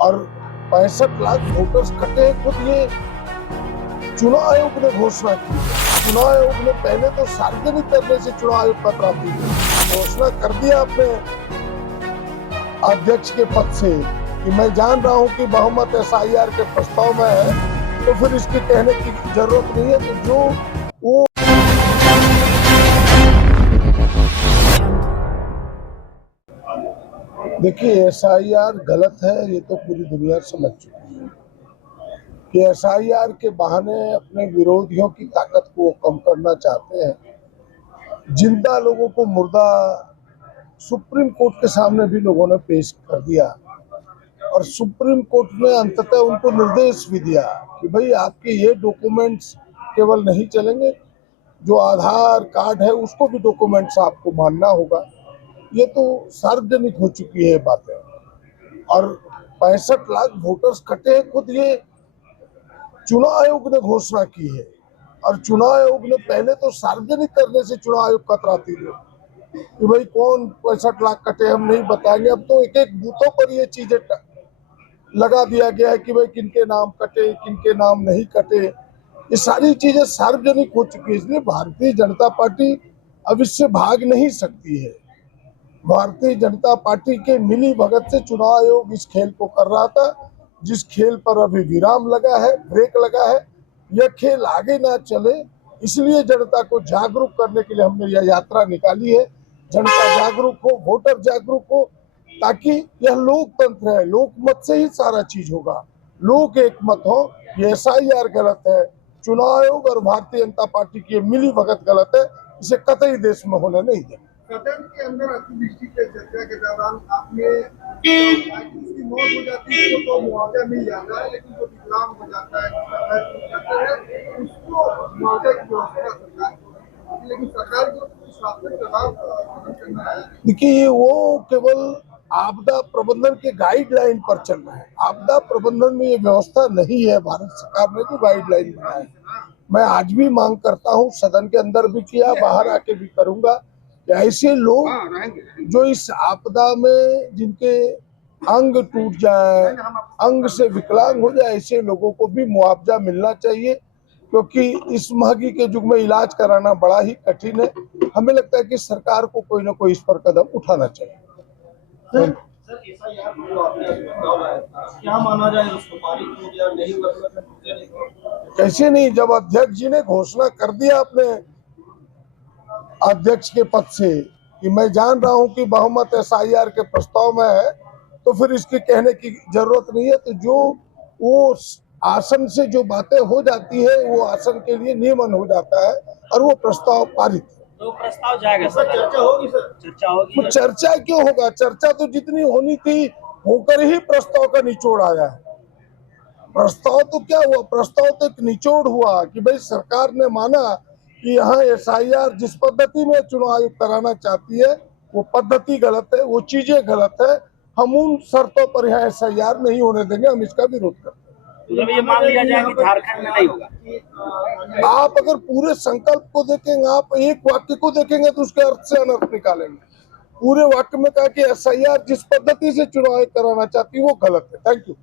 और 65 लाख वोटर्स कटे हैं, खुद ये चुनाव आयोग ने घोषणा की। चुनाव आयोग ने पहले तो सार्वजनिक करने से चुनाव आयोग कतराती है। घोषणा कर दिया अपने अध्यक्ष के पद से कि मैं जान रहा हूं कि बहुमत एसआईआर के प्रस्ताव में है, तो फिर इसके कहने की जरूरत नहीं है। तो जो वो देखिए, एसआईआर गलत है, ये तो पूरी दुनिया समझ चुकी है कि एसआईआर के बहाने अपने विरोधियों की ताकत को कम करना चाहते हैं। जिंदा लोगों को मुर्दा सुप्रीम कोर्ट के सामने भी लोगों ने पेश कर दिया और सुप्रीम कोर्ट ने अंततः उनको निर्देश भी दिया कि भाई आपके ये डॉक्यूमेंट्स केवल नहीं चलेंगे, जो आधार कार्ड है उसको भी डॉक्यूमेंट्स आपको मानना होगा। ये तो सार्वजनिक हो चुकी है बातें। और 65 लाख वोटर्स कटे हैं, खुद ये चुनाव आयोग ने घोषणा की है। और चुनाव आयोग ने पहले तो सार्वजनिक करने से चुनाव आयोग कतराती है कि भाई कौन 65 लाख कटे हम नहीं बताएंगे। अब तो एक एक बूथों पर ये चीजें लगा दिया गया है कि भाई किनके नाम कटे, किनके नाम नहीं कटे। ये सारी चीजें सार्वजनिक हो चुकी है, इसलिए भारतीय जनता पार्टी अब इससे भाग नहीं सकती है। भारतीय जनता पार्टी के मिली भगत से चुनाव आयोग इस खेल को कर रहा था, जिस खेल पर अभी विराम लगा है, ब्रेक लगा है। यह खेल आगे ना चले, इसलिए जनता को जागरूक करने के लिए हमने यह यात्रा निकाली है। जनता जागरूक हो, वोटर जागरूक हो, ताकि यह लोकतंत्र है, लोकमत से ही सारा चीज होगा। लोग एक मत हो, ये एसआईआर गलत है, चुनाव आयोग और भारतीय जनता पार्टी की मिली भगत गलत है, इसे कतई देश में होने नहीं देंगे। सदन के अंदर अतिवृष्टि पे चर्चा के दौरान आपने जिसकी मौत हो जाती है उसको तो मुआवजा मिल जाता है, लेकिन जो विकलांग हो जाता है उसको मुआवजा की व्यवस्था सरकार को, लेकिन सरकार जो शासक दबाव करना है। देखिए, वो केवल आपदा प्रबंधन के गाइडलाइन पर चल रहा है। आपदा प्रबंधन में ये व्यवस्था नहीं है, भारत सरकार ने जो गाइडलाइन बनाया है। मैं आज भी मांग करता हूँ, सदन के अंदर भी किया, बाहर आके भी करूंगा, कि ऐसे लोग जो इस आपदा में जिनके अंग टूट जाए, अंग से विकलांग हो जाए, ऐसे लोगों को भी मुआवजा मिलना चाहिए, क्योंकि इस महंगी के युग में इलाज कराना बड़ा ही कठिन है। हमें लगता है कि सरकार को कोई ना कोई इस पर कदम उठाना चाहिए। क्या माना जाए, उसको पारित हो गया नहीं कैसे नहीं, जब अध्यक्ष जी ने घोषणा कर दिया अपने अध्यक्ष के पद से कि मैं जान रहा हूं कि बहुमत एसआईआर के प्रस्ताव में है, तो फिर इसके कहने की जरूरत नहीं है। तो जो वो आसन से जो बातें हो जाती है, वो आसन के लिए नियमन हो जाता है और वो प्रस्ताव पारित। तो प्रस्ताव जाएगा सर, चर्चा होगी सर, चर्चा होगी। तो चर्चा क्यों होगा? चर्चा तो जितनी होनी थी होकर ही प्रस्ताव का निचोड़ आया है। प्रस्ताव तो क्या हुआ? प्रस्ताव तो एक निचोड़ हुआ कि भाई सरकार ने माना कि यहाँ एसआईआर जिस पद्धति में चुनाव आयोग कराना चाहती है वो पद्धति गलत है, वो चीजें गलत है। हम उन शर्तों पर यहाँ एसआईआर नहीं होने देंगे, हम इसका विरोध करते हैं। मतलब ये मान लिया जाए कि झारखंड में नहीं होगा। आप अगर पूरे संकल्प को देखेंगे, आप एक वाक्य को देखेंगे तो उसके अर्थ से अनर्थ निकालेंगे। पूरे वाक्य में कहा कि एसआईआर जिस पद्धति से चुनाव कराना चाहती है वो गलत है। Thank you.